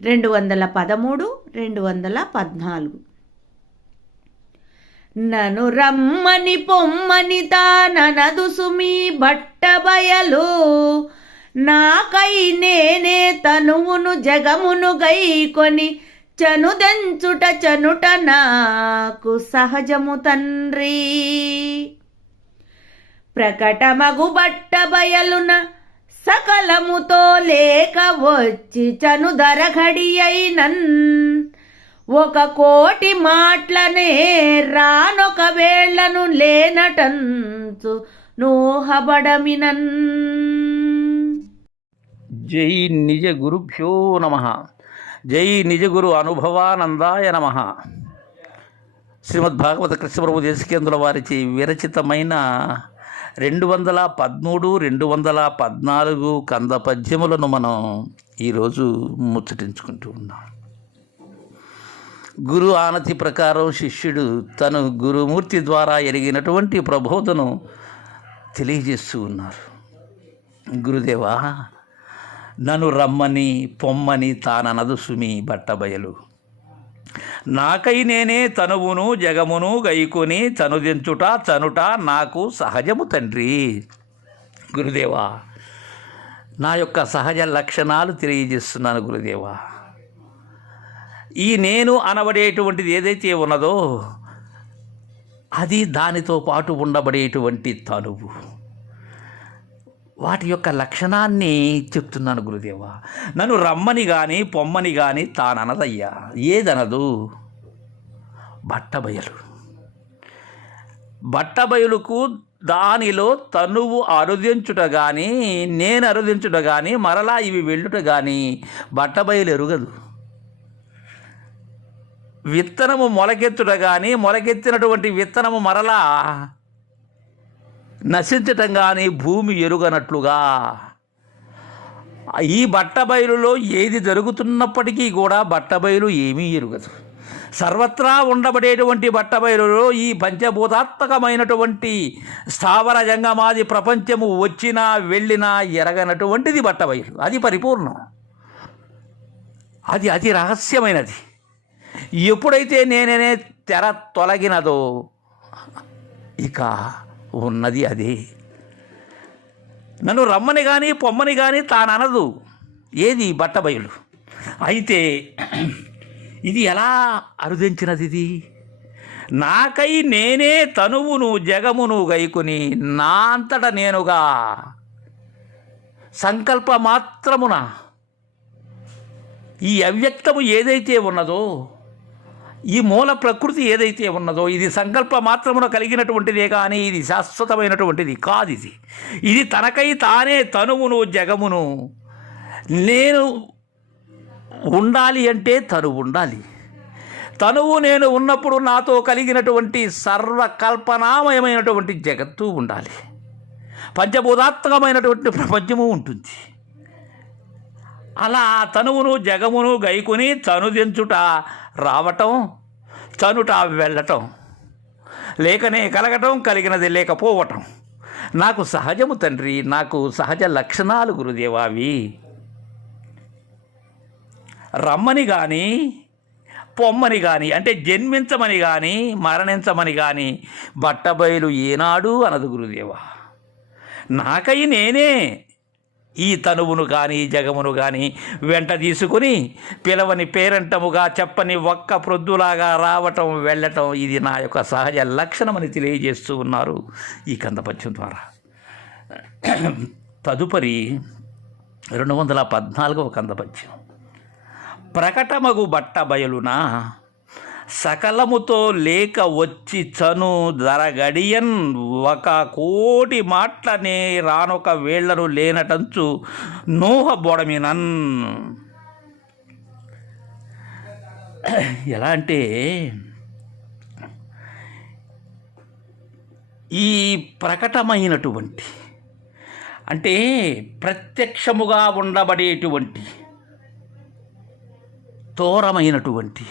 రెండు వందల పదమూడు రెండు వందల పద్నాలుగు. నను రమ్మని పొమ్మని తాననదు సుమి బట్ట బయలు. నాకై నేనే తనువును జగమును గైకొని చనుదెంచుట చనుట నాకు సహజము తండ్రి. ప్రకటమగు బట్ట బయలున సకలముతో లేక వచ్చి చనుదర ఘడి ఒక కోటి మాటలనే రానొక వేళ్ళను లేనటంచు నోహబడమినన్. జై నిజ గురుభ్యో నమ. జై నిజ గురు అనుభవానందాయ నమ. శ్రీమద్భాగవత కృష్ణప్రభు దేశకేంద్రుల వారిచి విరచితమైన రెండు వందల పదమూడు రెండు వందల పద్నాలుగు కంద పద్యములను మనం ఈరోజు ముచ్చటించుకుంటూ ఉన్నాం. గురు ఆనతి ప్రకారం శిష్యుడు తను గురుమూర్తి ద్వారా ఎరిగినటువంటి ప్రబోధను తెలియజేస్తూ ఉన్నారు. గురుదేవా నన్ను రమ్మని పొమ్మని తాననదు సుమి బట్టబయలు. నాకై నేనే తనువును జగమును గైకుని చనుదించుట చనుట నాకు సహజము తండ్రి. గురుదేవా నా యొక్క సహజ లక్షణాలు తెలియజేస్తున్నాను గురుదేవా. ఈ నేను అనబడేటువంటిది ఏదైతే ఉన్నదో అది దానితో పాటు ఉండబడేటువంటి తనువు. వాటి యొక్క లక్షణాన్ని చెప్తున్నాను గురుదేవ. నన్ను రమ్మని కానీ పొమ్మని కానీ తాననదయ్యా. ఏదనదు? బట్టబయలు. బట్టబయలుకు దానిలో తనువు అరుదించుట కానీ నేను అరుదించుట కానీ మరలా ఇవి వెళ్ళుట కానీ బట్టబయలు ఎరుగదు. విత్తనము మొలకెత్తుట కానీ మొలకెత్తినటువంటి విత్తనము మరలా నశించటం కానీ భూమి ఎరుగనట్లుగా. ఈ బట్టబయలులో ఏది జరుగుతున్నప్పటికీ కూడా బట్టబయలు ఏమీ ఎరుగదు. సర్వత్రా ఉండబడేటువంటి బట్టబయలులో ఈ పంచభూతాత్మకమైనటువంటి స్థావర జంగమాది ప్రపంచము వచ్చినా వెళ్ళినా ఎరగనటువంటిది బట్టబయలు. అది పరిపూర్ణం. అది అతి రహస్యమైనది. ఎప్పుడైతే నేననే తెర తొలగినదో ఇక ఉన్నది అదే. నన్ను రమ్మని కానీ పొమ్మని కానీ తాననదు. ఏది బట్టబయలు? అయితే ఇది ఎలా అరుదించినది ఇది? నాకై నేనే తనువును జగమును గైకుని నా అంతట నేనుగా. సంకల్ప మాత్రమున ఈ అవ్యక్తము ఏదైతే ఉన్నదో ఈ మూల ప్రకృతి ఏదైతే ఉన్నదో ఇది సంకల్ప మాత్రమున కలిగినటువంటిదే కానీ ఇది శాశ్వతమైనటువంటిది కాదు ఇది. ఇది తనకై తానే తనువును జగమును. నేను ఉండాలి అంటే తను ఉండాలి. తనువు నేను ఉన్నప్పుడు నాతో కలిగినటువంటి సర్వకల్పనామయమైనటువంటి జగత్తు ఉండాలి. పంచభూతాత్మకమైనటువంటి ప్రపంచము ఉంటుంది. అలా తనువును జగమును గైకొని తనుదించుట రావటం చనుట వెళ్ళటం లేకనే కలగటం కలిగినది లేకపోవటం. నాకు సహజము తండ్రి నాకు సహజ లక్షణాలు గురుదేవావి. రమ్మని కానీ పొమ్మని కానీ అంటే జన్మించమని కానీ మరణించమని కానీ బట్టబయలు ఏనాడు అనదు గురుదేవా. నాకై నేనే ఈ తనువును కానీ జగమును కానీ వెంట తీసుకుని పిలవని పేరంటముగా చెప్పని ఒక్క ప్రొద్దులాగా రావటం వెళ్ళటం ఇది నా యొక్క సహజ లక్షణమని తెలియజేస్తూ ఉన్నారు ఈ కందపద్యం ద్వారా. తదుపరి రెండు వందల పద్నాలుగవ కందపద్యం. ప్రకటమగు బట్ట బయలున సకలముతో లేక వచ్చి చను దరగడియన్ ఒక కోటి మాటలనే రానొక వేళ్ళను లేనటంచు నోహ బొడమినన్. ఎలా అంటే ఈ ప్రకటమైనటువంటి అంటే ప్రత్యక్షముగా ఉండబడేటువంటి తోరమైనటువంటి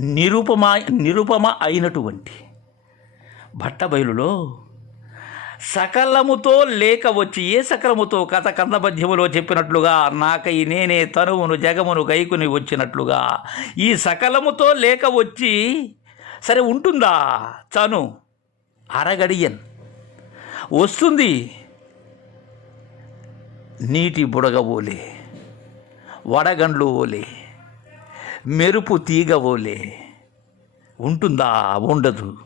నిరుపమ నిరుపమ అయినటువంటి భట్టబయలులో సకలముతో లేక వచ్చి ఏ సకలముతో కథ కందపద్యములో చెప్పినట్లుగా నాకై నేనే తనువును జగమును గైకుని వచ్చినట్లుగా ఈ సకలముతో లేక వచ్చి సరే ఉంటుందా? తను అరగడియన్. వస్తుంది. నీటి బుడగ ఓలే వడగండ్లు ఓలే. మెరుపు తీగవోలే. ఉంటుందా? ఉండదు.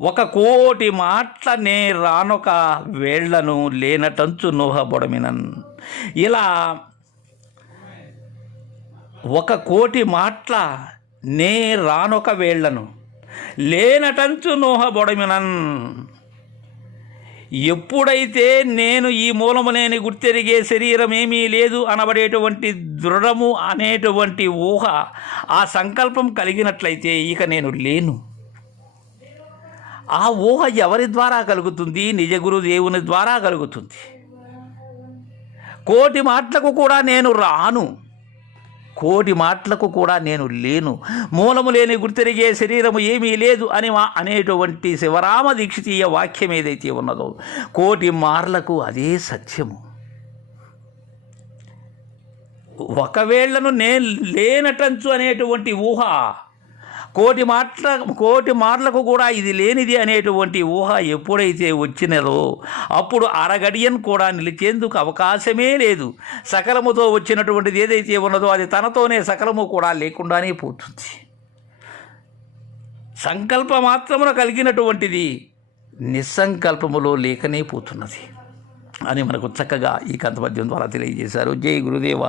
ఒక కోటి మాట్ల నే రానొక వేళ్ళను లేనటంచు నోహబొడమినన్. ఇలా ఒక కోటి మాటల నే రానొక వేళ్ళను లేనటంచు నోహబొడమినన్. ఎప్పుడైతే నేను ఈ మూలమునేని గుర్తెరిగే శరీరం ఏమీ లేదు అనబడేటువంటి దృఢము అనేటువంటి ఊహ ఆ సంకల్పం కలిగినట్లయితే ఇక నేను లేను. ఆ ఊహ ఎవరి ద్వారా కలుగుతుంది? నిజ గురు దేవుని ద్వారా కలుగుతుంది. కోటి మాటలకు కూడా నేను రాను. కోటి మాటలకు కూడా నేను లేను. మూలము లేని గుర్తెరిగే శరీరము ఏమీ లేదు అని మా అనేటువంటి శివరామ దీక్షితీయ వాక్యం ఏదైతే ఉన్నదో కోటి మార్లకు అదే సత్యము. ఒకవేళ్ళను నేను లేనటంచు అనేటువంటి ఊహ కోటి మాటల కోటి మాటలకు కూడా ఇది లేనిది అనేటువంటి ఊహ ఎప్పుడైతే వచ్చినదో అప్పుడు అరగడియన్ కూడా నిలిచేందుకు అవకాశమే లేదు. సకలముతో వచ్చినటువంటిది ఏదైతే ఉన్నదో అది తనతోనే సకలము కూడా లేకుండానే పోతుంది. సంకల్ప మాత్రమున కలిగినటువంటిది నిస్సంకల్పములో లేకనే పోతున్నది అని మనకు చక్కగా ఈ కంతపద్యం ద్వారా తెలియజేశారు. జై గురుదేవ.